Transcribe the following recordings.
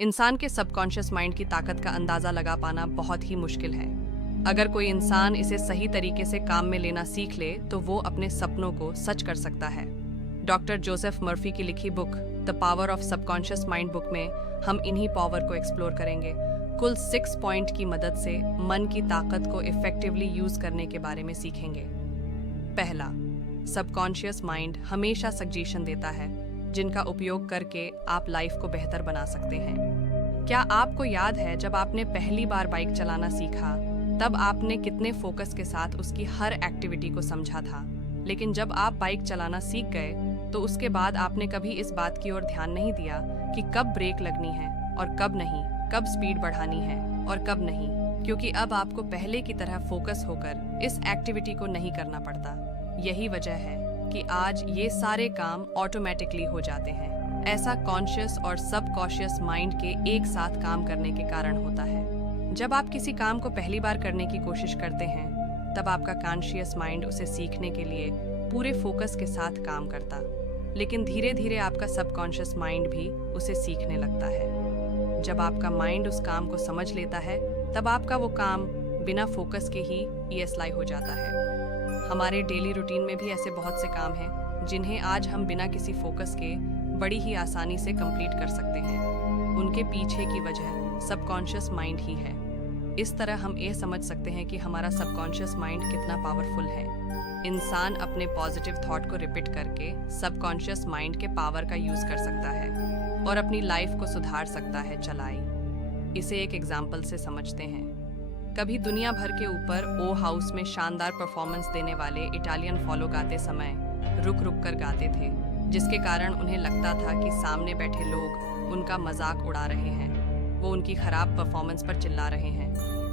इंसान के subconscious mind की ताकत का अंदाज़ा लगा पाना बहुत ही मुश्किल है। अगर कोई इंसान इसे सही तरीके से काम में लेना सीख ले तो वो अपने सपनों को सच कर सकता है। डॉक्टर जोसेफ मर्फी की लिखी book the power of subconscious mind book में हम इन्हीं पावर को एक्सप्लोर करेंगे। कुल 6 पॉइंट की मदद से मन की ताकत को इफेक्टिवली यूज करने के बारे में सीखेंगे। पहला, सबकॉन्शियस माइंड हमेशा सजेशन देता है जिनका उपयोग करके आप लाइफ को बेहतर बना सकते हैं। क्या आपको याद है जब आपने पहली बार बाइक चलाना सीखा तब आपने कितने फोकस के साथ उसकी हर एक्टिविटी को समझा था, लेकिन जब आप बाइक चलाना सीख गए तो उसके बाद आपने कभी इस बात की ओर ध्यान नहीं दिया कि कब ब्रेक लगनी है और कब नहीं, कब स्पीड बढ़ानी है और कब नहीं, क्योंकि अब आपको पहले की तरह फोकस होकर इस एक्टिविटी को नहीं करना पड़ता। यही वजह है कि आज ये सारे काम ऑटोमेटिकली हो जाते हैं। ऐसा कॉन्शियस और सबकॉन्शियस माइंड के एक साथ काम करने के कारण होता है। जब आप किसी काम को पहली बार करने की कोशिश करते हैं तब आपका कॉन्शियस माइंड उसे सीखने के लिए पूरे फोकस के साथ काम करता, लेकिन धीरे धीरे आपका सबकॉन्शियस माइंड भी उसे सीखने लगता है। जब आपका माइंड उस काम को समझ लेता है तब आपका वो काम बिना फोकस के ही ईएसएल हो जाता है। हमारे डेली रूटीन में भी ऐसे बहुत से काम हैं जिन्हें आज हम बिना किसी फोकस के बड़ी ही आसानी से कंप्लीट कर सकते हैं। उनके पीछे की वजह सबकॉन्शियस माइंड ही है। इस तरह हम ये समझ सकते हैं कि हमारा सबकॉन्शियस माइंड कितना पावरफुल है। इंसान अपने पॉजिटिव थॉट को रिपीट करके सबकॉन्शियस माइंड के पावर का यूज कर सकता है और अपनी लाइफ को सुधार सकता है। चलाई इसे एक एग्जाम्पल से समझते हैं। कभी दुनिया भर के ऊपर ओ हाउस में शानदार परफॉर्मेंस देने वाले इटालियन फॉलो गाते समय रुक रुक कर गाते थे, जिसके कारण उन्हें लगता था कि सामने बैठे लोग उनका मजाक उड़ा रहे हैं, वो उनकी खराब परफॉर्मेंस पर चिल्ला रहे हैं।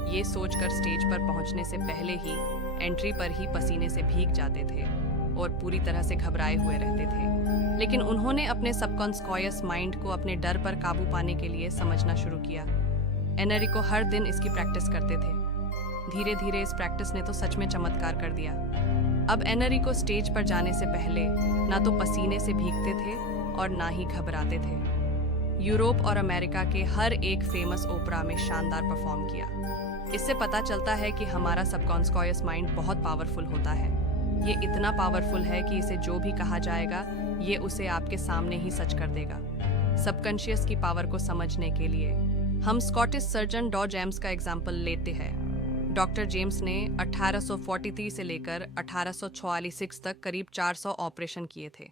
ये सोचकर स्टेज पर पहुंचने से पहले ही एंट्री पर ही पसीने से भीग जाते थे और पूरी तरह से घबराए हुए रहते थे। लेकिन उन्होंने अपने सबकॉन्शियस माइंड को अपने डर पर काबू पाने के लिए समझना शुरू किया। एनरिको हर दिन इसकी प्रैक्टिस करते थे। धीरे धीरे इस प्रैक्टिस ने तो सच में चमत्कार कर दिया। अब एनरिको स्टेज पर जाने से पहले ना तो पसीने से भीगते थे और ना ही घबराते थे। यूरोप और अमेरिका के हर एक फेमस ओपरा में शानदार परफॉर्म किया। इससे पता चलता है कि हमारा सबकॉन्शियस माइंड बहुत पावरफुल होता है। ये इतना पावरफुल है कि इसे जो भी कहा जाएगा ये उसे आपके सामने ही सच कर देगा। सबकॉन्शियस की पावर को समझने के लिए हम स्कॉटिश सर्जन डॉ जेम्स का एग्जाम्पल लेते हैं। डॉक्टर जेम्स ने 1843 से लेकर 1846 तक करीब 400 ऑपरेशन किए थे,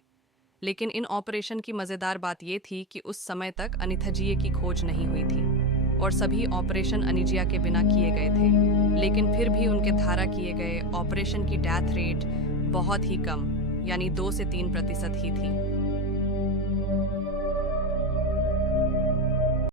लेकिन इन ऑपरेशन की मज़ेदार बात ये थी कि उस समय तक अनीस्थीसिया की खोज नहीं हुई थी और सभी ऑपरेशन अनीजिया के बिना किए गए थे। लेकिन फिर भी उनके द्वारा किए गए ऑपरेशन की डेथ रेट बहुत ही कम, यानी 2 से 3% ही थी।